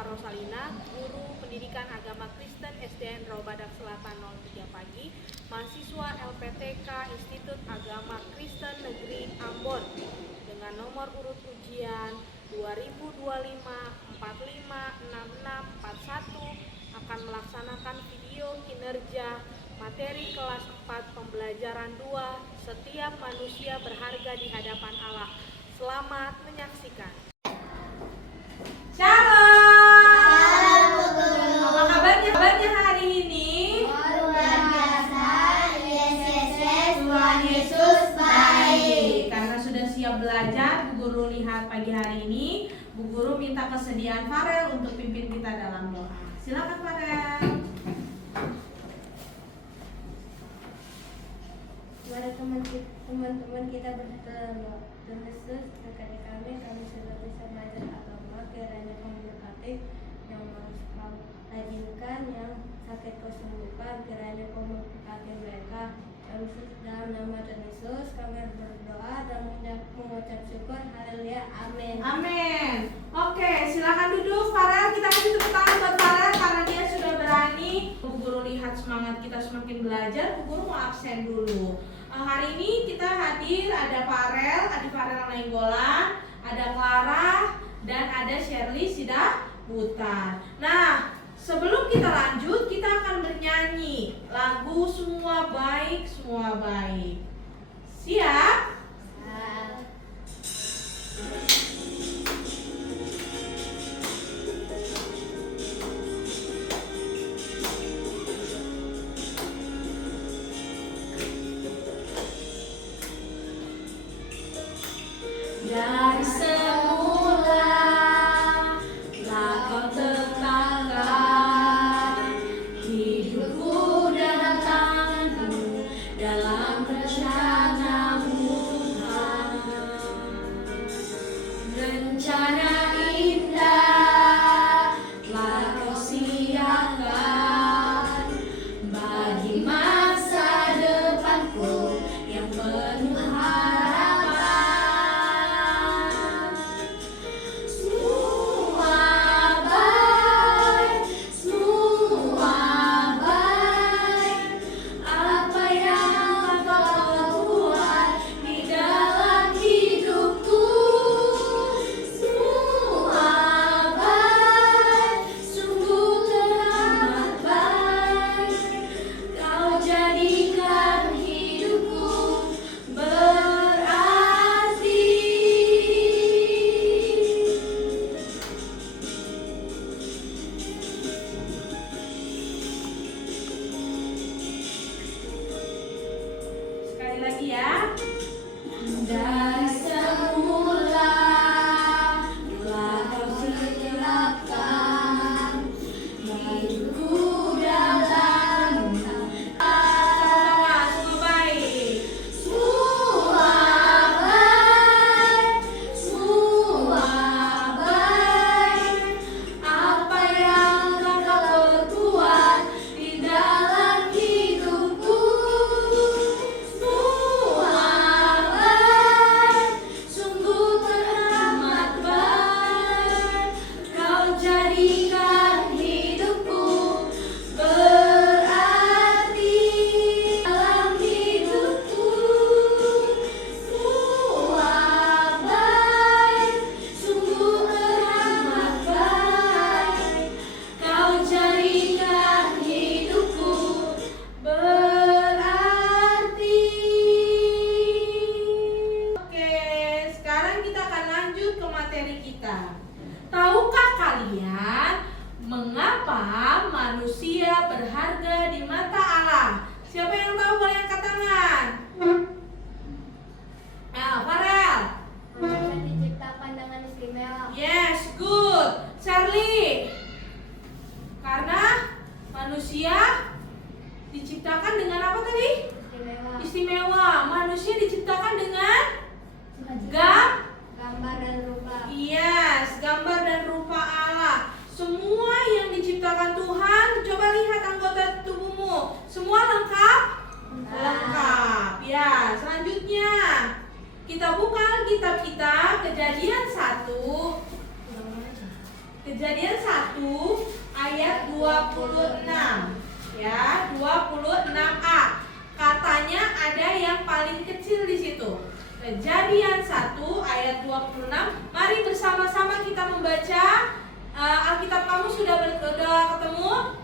Eva Rosalina, Guru Pendidikan Agama Kristen SDN Rawabadak Selatan 03 Pagi, mahasiswa LPTK Institut Agama Kristen Negeri Ambon, dengan nomor urut ujian 2025-456641 akan melaksanakan video kinerja materi kelas 4 pembelajaran 2, setiap manusia berharga di hadapan Allah. Selamat menyaksikan. Shalom. Apa kabarnya hari ini? Luar biasa. Yes. Tuhan Yesus baik. Karena sudah siap belajar, Bu Guru lihat pagi hari ini Bu Guru minta kesediaan Farel untuk pimpin kita dalam doa. Silakan Farel. Mari teman-teman kita berdoa. Tuhan Yesus, berkati kami sudah bisa belajar agama, kiranya Kau memberkati yang harus Kau rajinkan, yang sakit Kau sembuhkan, kiranya Kau memberkati mereka. Tuhan Yesus, dalam nama Tuhan Yesus kami berdoa dan mengucap syukur. Haleluya, amin. Amin. Oke, silakan duduk Farel. Kita kasih tepuk tangan buat Farel karena dia sudah berani. Bu Guru lihat semangat kita semakin belajar, Bu Guru mau absen dulu. Hari ini kita hadir ada Farel, Adi Farel Nainggolan, ada Clara, dan ada Shirley Sidaputar. Nah, sebelum kita lanjut, kita akan bernyanyi lagu Semua Baik, Semua Baik. Siap? Dari semula telah Kau tetapkan hidupku dalam tangan-Mu, dalam rencana-Mu Tuhan. Rencana indah telah Kau siapkan bagi masa depanku yang penuh harapan. Dari semula telah Kau siapkan hidupku dalam Semua baik. semua baik. Apa yang Kau perbuat di dalam hidupku, semua baik, sungguh teramat baik. Kau jadikan hidupku berarti dalam hidupku, semua baik, sungguh teramat baik. Kau jadikan hidupku berarti. Oke, sekarang kita akan lanjut ke materi kita. Tahukah kalian mengapa manusia berharga di mata Allah? Siapa yang tahu boleh angkat tangan? Farel. Manusia diciptakan dengan istimewa. Yes, good. Charlie. Karena manusia diciptakan dengan apa tadi? Istimewa. Istimewa. Manusia diciptakan dengan Gambar dan rupa. Yes, gambar dan rupa Allah. Semua yang diciptakan Tuhan, coba lihat anggota tubuhmu. Semua lengkap? Lengkap. Ya, selanjutnya kita buka Alkitab kita, Kejadian 1. Kejadian 1 ayat 26. Ya, 26a. Katanya ada yang paling kecil di situ. Kejadian 1 ayat 26. Mari bersama-sama kita membaca. Alkitab kamu sudah ketemu?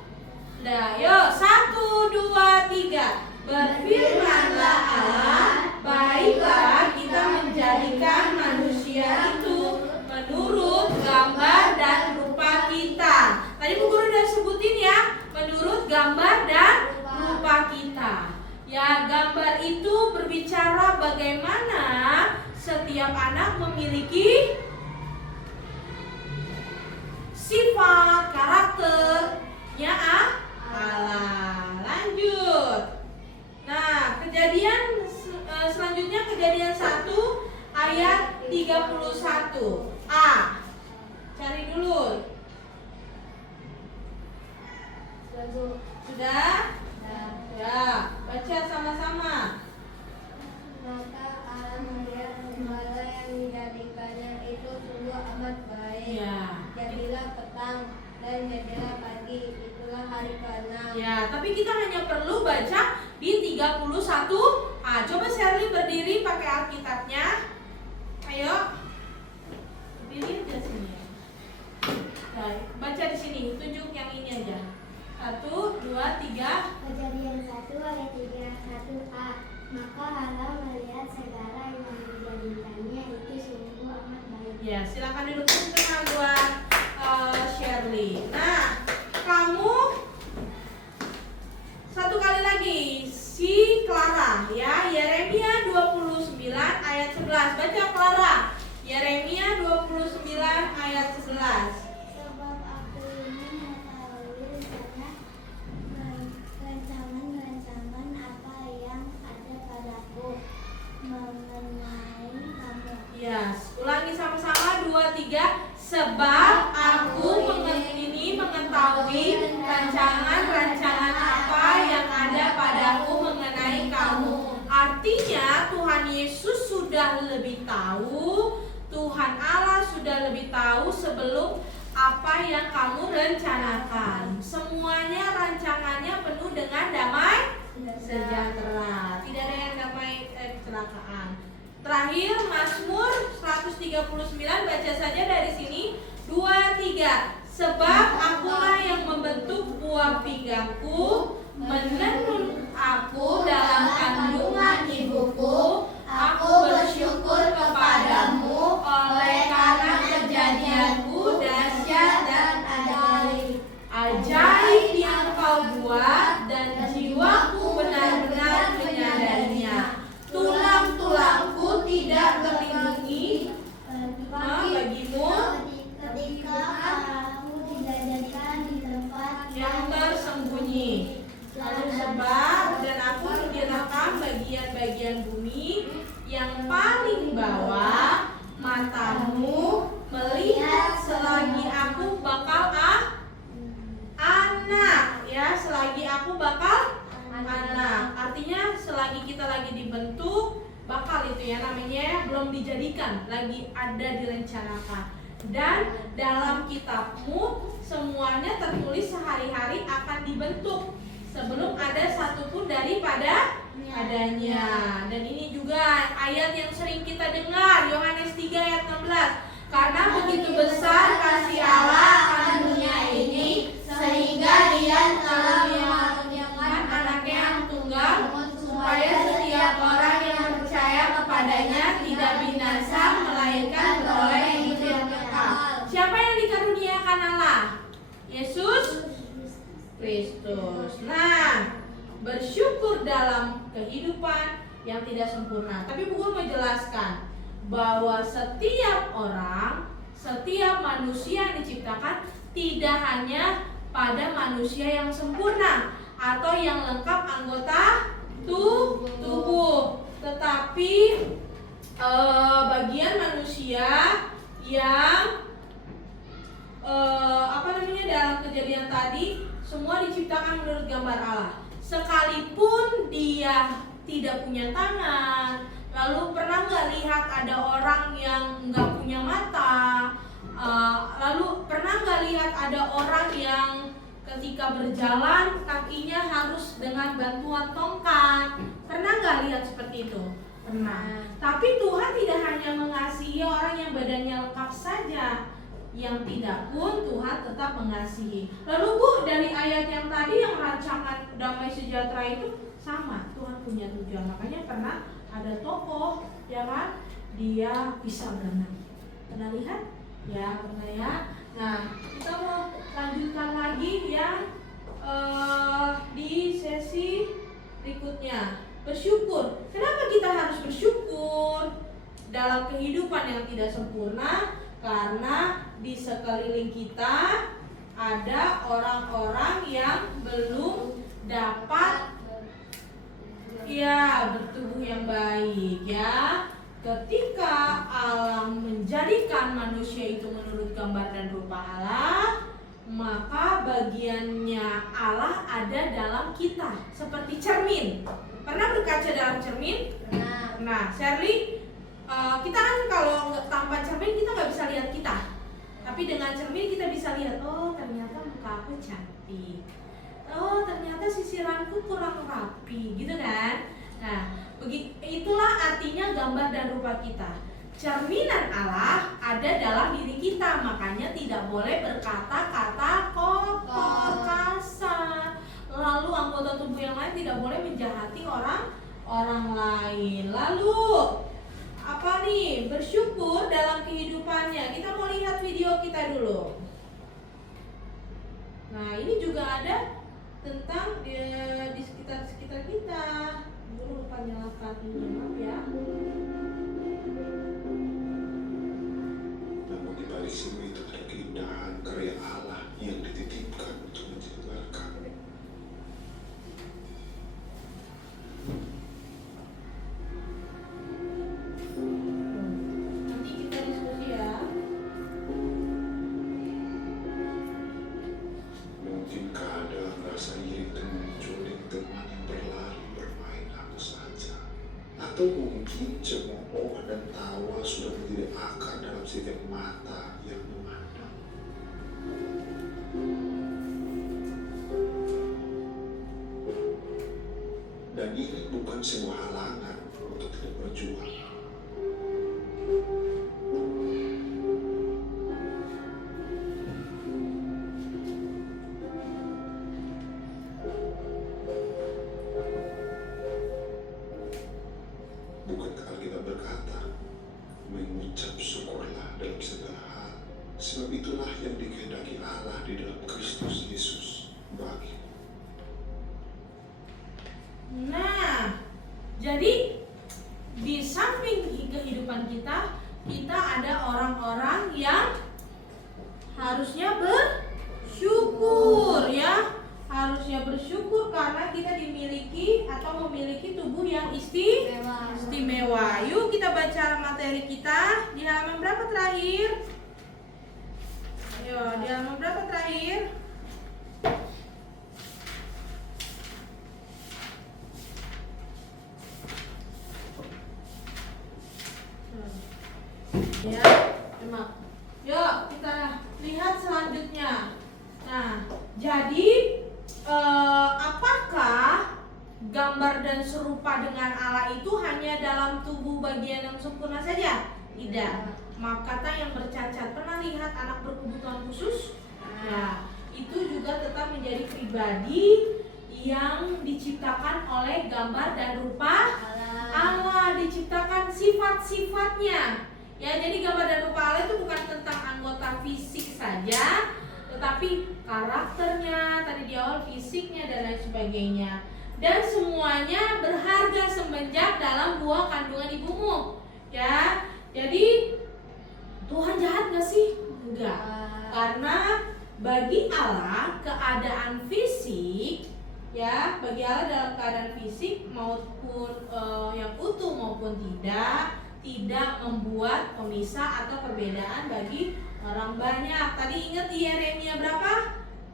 Sudah. Yuk, 1, 2, 3. Berfirmanlah Allah, baiklah kita menjadikan manusia itu menurut gambar dan rupa kita. Tadi Bu Guru udah sebutin ya, menurut gambar dan rupa kita. Ya, gambar itu berbicara bagaimana setiap anak memiliki sifat, karakternya Allah. Lanjut. Nah, kejadian selanjutnya kejadian 1 ayat 31. A. Cari dulu. Sudah? Ya, baca sama-sama. Maka Allah melihat segala yang dijadikannya itu sungguh amat baik. Ya. Jadilah petang dan jadilah pagi, itulah hari ke-6. Ya, tapi kita hanya perlu baca di 31. Coba Sherly berdiri pakai Alkitabnya. Ayo. Berdiri aja sini. Nah, baca di sini, tunjuk yang ini aja. 1, 2, 3. Kejadian 1 ayat 31a. Maka Allah melihat segala yang dijadikannya itu sungguh amat baik. Ya, silakan duduk tenang buat Sherly. Nah, kamu satu kali lagi si Clara ya, Yeremia 29 ayat 11. Baca Clara. Yeremia 29 ayat 11. Sebab aku ini mengetahui rancangan-rancangan apa yang ada padaku mengenai kamu. Ya, ulangi sama-sama 2, 3. Sebab aku mengetahui rancangan-rancangan apa yang ada padaku mengenai kamu. Artinya Tuhan Yesus sudah lebih tahu, Tuhan Allah sudah lebih tahu sebelum apa yang kamu rencanakan. Semuanya rancangannya penuh dengan damai sejahtera. Tidak ada yang damai kecelakaan. Terakhir Mazmur 139, baca saja dari sini. 2, 3. Sebab akulah yang membentuk buah pinggangku, menenun aku dalam kandungan ibuku. Aku bersyukur kepadamu oleh karena kejadianku dahsyat dan ajaib. Ajaib yang kau buat dan jiwaku benar-benar menyadarinya. Tulang-tulangku tidak terlindungi bagimu Ketika kamu dijadikan di tempat yang tersembunyi. Lalu sebab dan aku menyerahkan bagian-bagian bumi yang paling bawah, matamu melihat selagi aku bakal anak ya, selagi aku bakal anak. Artinya selagi kita lagi dibentuk, bakal itu ya namanya, belum dijadikan, lagi ada direncanakan. Dan dalam kitabmu semuanya tertulis sehari-hari akan dibentuk sebelum ada satupun daripada adanya. Dan ini juga ayat yang sering kita dengar, Yohanes 3 ayat 16. Karena begitu besar kasih Allah akan dunia ini, sehingga Dia telah mengaruniakan anaknya yang tunggal, supaya setiap orang yang percaya kepadanya tidak binasa, melainkan beroleh hidup yang kekal. Siapa yang dikaruniakan Allah? Yesus Kristus. Nah, bersyukur dalam kehidupan yang tidak sempurna. Tapi Bu Guru menjelaskan bahwa setiap orang, setiap manusia yang diciptakan tidak hanya pada manusia yang sempurna atau yang lengkap anggota tubuh, tetapi bagian manusia yang dalam kejadian tadi semua diciptakan menurut gambar Allah. Sekalipun dia tidak punya tangan, lalu pernah nggak lihat ada orang yang nggak punya mata, lalu pernah nggak nggak lihat ada orang yang ketika berjalan kakinya harus dengan bantuan tongkat? Pernah nggak lihat seperti itu? Pernah. Tapi Tuhan tidak hanya mengasihi orang yang badannya lengkap saja, yang tidak pun Tuhan tetap mengasihi. Lalu Bu, dari ayat yang tadi yang rancangan damai sejahtera itu sama, Tuhan punya tujuan. Makanya pernah ada tokoh, ya kan? Dia bisa berenang. Pernah lihat? Ya, pernah ya. Nah, kita mau lanjutkan lagi yang di sesi berikutnya. Bersyukur. Kenapa kita harus bersyukur dalam kehidupan yang tidak sempurna? Karena di sekeliling kita ada orang-orang yang belum dapat bertubuh yang baik ya. Ketika alam menjadikan manusia itu menurut gambar dan rupa Allah, maka bagiannya Allah ada dalam kita seperti cermin. Pernah berkaca dalam cermin? Nah, Shirley, kita kan kalau tanpa cermin kita nggak bisa lihat kita. Tapi dengan cermin kita bisa lihat, oh ternyata muka aku cantik. Oh ternyata sisiranku kurang rapi, gitu kan? Nah, itulah artinya gambar dan rupa kita. Cerminan Allah ada dalam diri kita, makanya tidak boleh berkata-kata kotor, kasar. Lalu anggota tubuh yang lain tidak boleh menjahati orang lain. Lalu apa nih? Bersyukur dalam kehidupannya. Kita mau lihat video kita dulu. Nah, ini juga ada tentang di sekitar kita. Dulu lupa nyalakan ini, maaf ya. Namun di balik semua itu ada keindahan karya Allah yang dititipkan untuk menjadi berkat. Nanti kita diskusi ya. Mungkinkah ada rasa iri itu muncul di teman yang berlari bermain apa saja? Atau mungkin cemooh dan tawa sudah menjadi akar dalam setiap mata yang memandang. Dan ini bukan sebuah halangan untuk tidak berjuang. Bukankah Alkitab berkata, mengucap syukurlah dalam segala hal, sebab itulah yang dikehendaki Allah di dalam Kristus Yesus bagimu. Nah, jadi di samping kehidupan kita ada orang-orang yang harusnya bersyukur ya. Harusnya bersyukur karena kita dimiliki atau memiliki tubuh yang istimewa. Yuk kita baca materi kita di halaman berapa terakhir? Ayo, di halaman berapa terakhir? Ya, maaf. Yuk kita lihat selanjutnya. Nah, jadi apakah gambar dan serupa dengan Allah itu hanya dalam tubuh bagian yang sempurna saja? Tidak. Maaf kata yang bercacat. Pernah lihat anak berkebutuhan khusus? Ya, itu juga tetap menjadi pribadi yang diciptakan oleh gambar dan rupa Allah, diciptakan sifat-sifatnya. Ya, jadi gambar dan rupa Allah itu bukan tentang anggota fisik saja, tetapi karakternya, tadi di awal fisiknya dan lain sebagainya. Dan semuanya berharga semenjak dalam buah kandungan ibumu. Ya, jadi Tuhan jahat gak sih? Enggak. Karena bagi Allah keadaan fisik, ya, bagi Allah dalam keadaan fisik maupun yang utuh maupun tidak membuat pemisah atau perbedaan bagi orang banyak. Tadi ingat di Yeremia berapa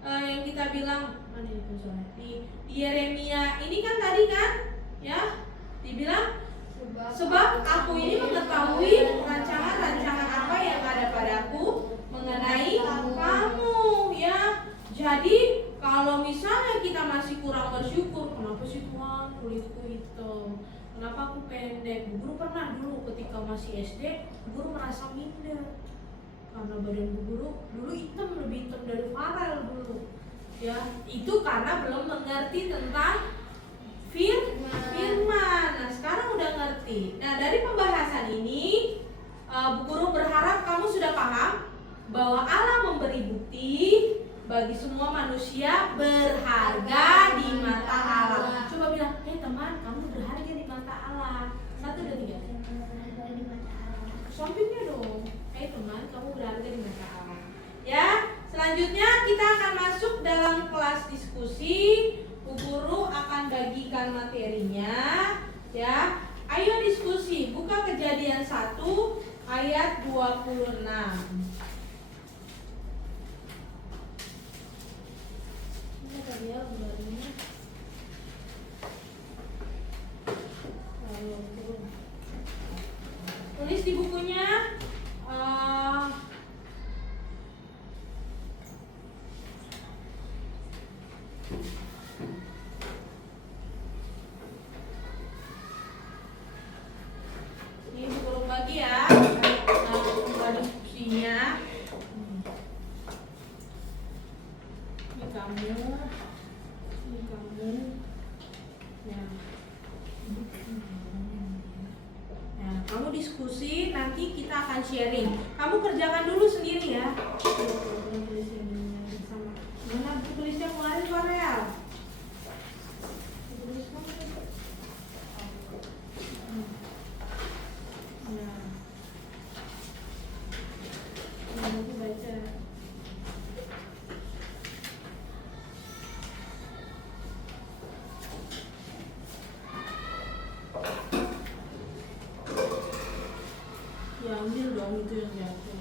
yang kita bilang mana itu soalnya di Yeremia ini kan tadi kan ya dibilang sebab aku ini mengetahui rancangan-rancangan apa yang ada padaku mengenai kamu. kulitku hitam. Kenapa aku pendek? Bu Guru pernah dulu ketika masih SD, Bu Guru merasa minder karena badan Bu Guru dulu hitam, lebih hitam dari Farel dulu. Ya, itu karena belum mengerti tentang firman. Nah, sekarang udah ngerti. Nah, dari pembahasan ini, Bu Guru berharap kamu sudah paham bahwa Allah memberi bukti bagi semua manusia berharga di mata Allah. Coba bilang, teman, kamu berharga di mata Allah. 1, 2, 3. Berharga di mata Allah. Sampingnya dong. Teman, kamu berharga di mata Allah. Ya, selanjutnya kita akan masuk dalam kelas diskusi. Bu Guru akan bagikan materinya. Ya, ayo diskusi. Buka Kejadian 1 ayat 26. Ini tadi ya gambarnya. Tulis di bukunya. Ini Bu Guru bagi ya. Nah, diskusinya. Ini kamu. Ya. Nah, kamu diskusi, nanti kita akan sharing. Kamu kerjakan dulu sendiri ya. Mana buku tulisnya kemarin, Farel? Nah, nanti baca. Ya, ambil dong itu yang jatuh.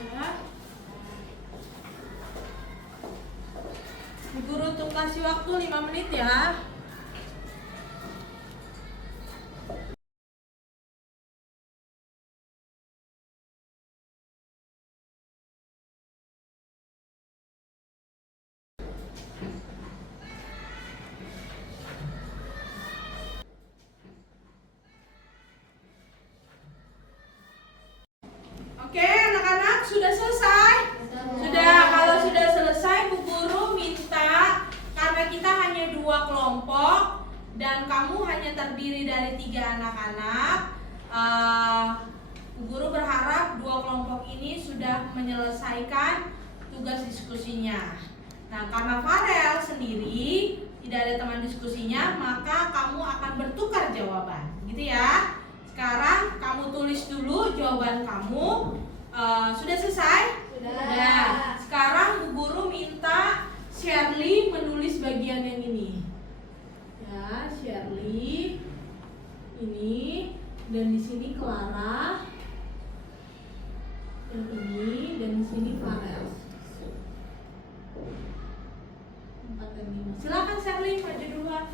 Ya. Bu Guru tuh kasih waktu 5 menit ya. Oke, anak-anak sudah selesai? Sudah. Kalau sudah selesai, Bu Guru minta, karena kita hanya 2 kelompok dan kamu hanya terdiri dari 3 anak-anak, Bu Guru berharap 2 kelompok ini sudah menyelesaikan tugas diskusinya. Nah, karena Farel sendiri tidak ada teman diskusinya, maka kamu akan bertukar jawaban, gitu ya. Sekarang kamu tulis dulu jawaban kamu. Sudah selesai? Sudah. Sekarang Bu Guru minta Shirley menulis bagian yang ini. Ya, Shirley ini, dan di sini Clara, yang ini, dan di sini Farel. 4 dan 5. Silakan Shirley maju duluan.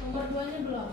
Nomor 2-nya belum.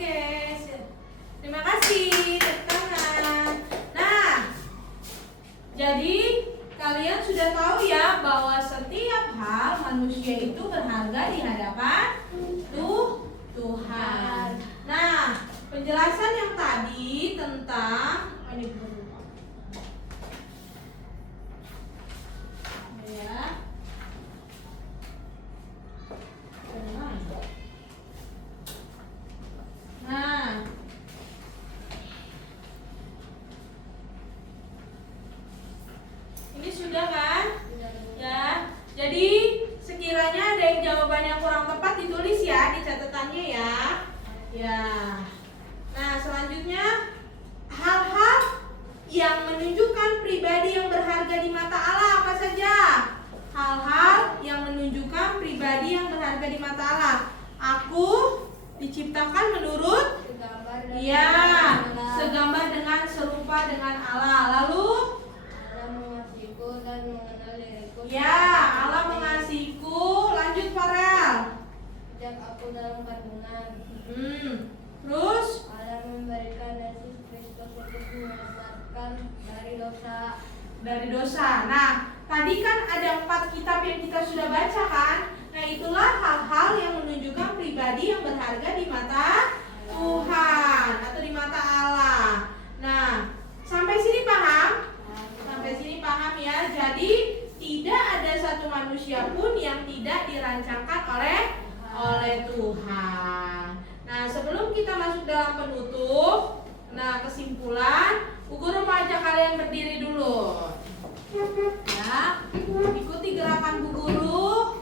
Oke, terima kasih. Tepuk tangan. Nah, jadi kalian sudah tahu ya bahwa setiap hal manusia itu berharga di hadapan Tuhan. Nah, penjelasan yang tadi tentang ya. Nah, ini sudah kan? Ya. Jadi sekiranya ada yang jawaban yang kurang tepat ditulis ya di catatannya ya. Ya. Nah, selanjutnya hal-hal yang menunjukkan pribadi yang berharga di mata Allah apa saja? Hal-hal yang menunjukkan pribadi yang berharga di mata Allah. Aku diciptakan menurut segambar dengan serupa dengan Allah. Lalu Allah mengasihiku dan mengenal diriku. ya, Allah mengasihiku. Lanjut Farel. Sejak aku dalam kandungan. Terus Allah memberikan Yesus Kristus untuk menyelamatkan dari dosa. Nah, tadi kan ada 4 kitab yang kita sudah baca kan? Nah, itulah hal-hal yang menunjukkan pribadi yang berharga di mata Tuhan atau di mata Allah. Nah, sampai sini paham? Sampai sini paham ya. Jadi tidak ada satu manusia pun yang tidak dirancangkan oleh Tuhan. Nah, sebelum kita masuk dalam penutup, nah kesimpulan, Bu Guru mau ajak kalian berdiri dulu. Ya, ikuti gerakan Bu Guru.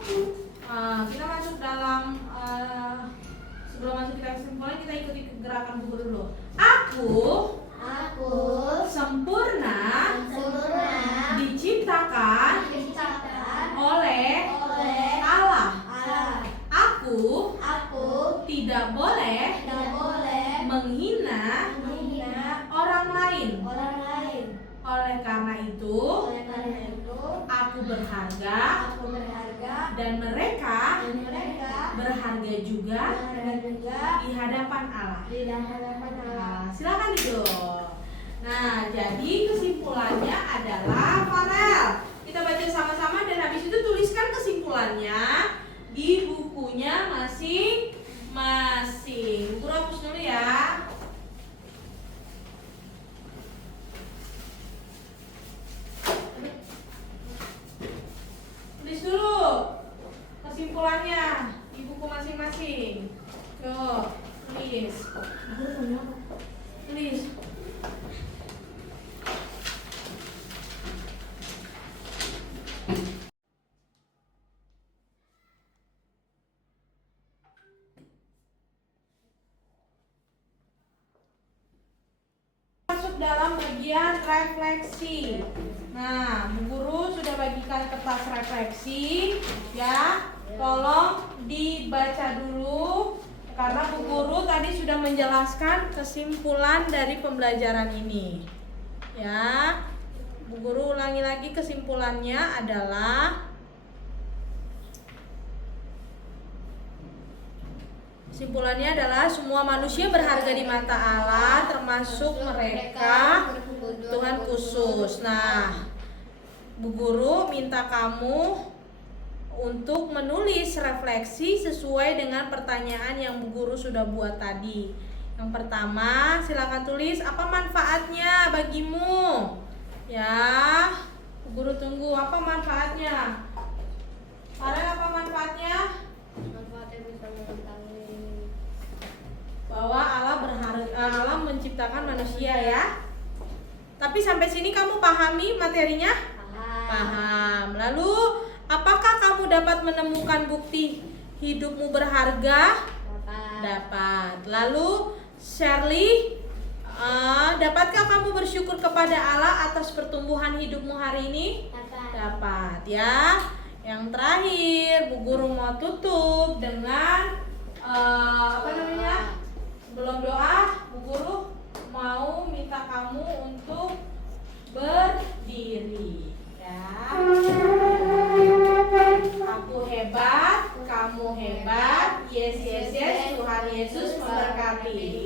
Kita masuk dalam sebelum masuk kita kesimpulan, kita ikuti gerakan Bu Guru dulu. Aku sempurna diciptakan oleh Allah. Aku tidak boleh menghina orang lain. Oleh karena itu, aku berharga dan mereka berharga juga di hadapan Allah. Nah, silakan duduk. Nah, jadi kesimpulannya adalah Farel. Kita baca sama-sama dan habis itu tuliskan kesimpulannya di bukunya masing-masing. Guru hapus dulu ya. Tulis dulu kesimpulannya di buku masing-masing. Tuh, tulis. Tulis. Masuk dalam bagian refleksi. Nah, Bu Guru sudah bagikan kertas refleksi ya. Tolong dibaca dulu karena Bu Guru tadi sudah menjelaskan kesimpulan dari pembelajaran ini. Ya. Bu Guru ulangi lagi, kesimpulannya adalah semua manusia berharga di mata Allah, termasuk mereka Tuhan khusus. Nah, Bu Guru minta kamu untuk menulis refleksi sesuai dengan pertanyaan yang Bu Guru sudah buat tadi. Yang pertama, silakan tulis apa manfaatnya bagimu. Ya, Bu Guru tunggu. Apa manfaatnya? Farel, apa manfaatnya? Manfaatnya bisa mengetahui Bahwa Allah menciptakan manusia ya. Tapi sampai sini kamu pahami materinya? Paham. Lalu apakah kamu dapat menemukan bukti hidupmu berharga? Dapat. Lalu Shirley, dapatkah kamu bersyukur kepada Allah atas pertumbuhan hidupmu hari ini? Dapat ya. Yang terakhir, Bu Guru mau tutup dengan sebelum doa, Bu Guru mau minta kamu untuk berdiri ya. Aku hebat, kamu hebat. Yes, yes, yes. Tuhan Yesus memberkati.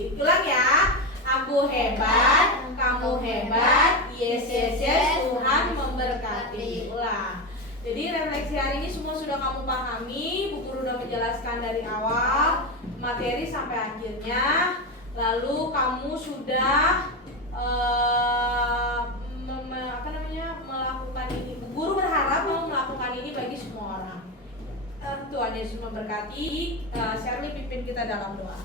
Aku hebat, kamu hebat. Yes, yes, yes. Tuhan memberkati. Ulang. Jadi refleksi hari ini semua sudah kamu pahami. Bu Guru sudah menjelaskan dari awal materi sampai akhirnya. Lalu kamu sudah melakukan ini. Bu Guru berharap kamu melakukan ini bagi semua orang. Tuhan Yesus memberkati. Shirley pimpin kita dalam doa.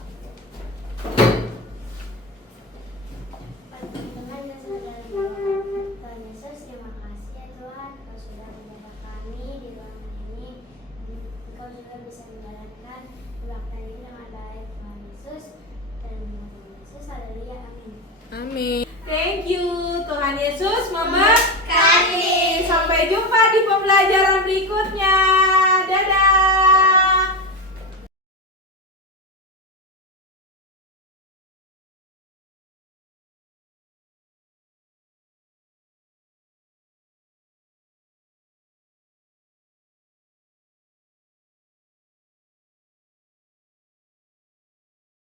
Teman-teman dan saudara Tuhan Yesus, terima kasih ya Tuhan, Kau sudah menjaga kami di ruangan ini. Engkau juga bisa menjalankan kebaktian ini dengan baik, Tuhan Yesus. Dan Tuhan Yesus, haleluya, amin. Amin. Thank you. Tuhan Yesus memberkati. Sampai jumpa di pembelajaran berikutnya.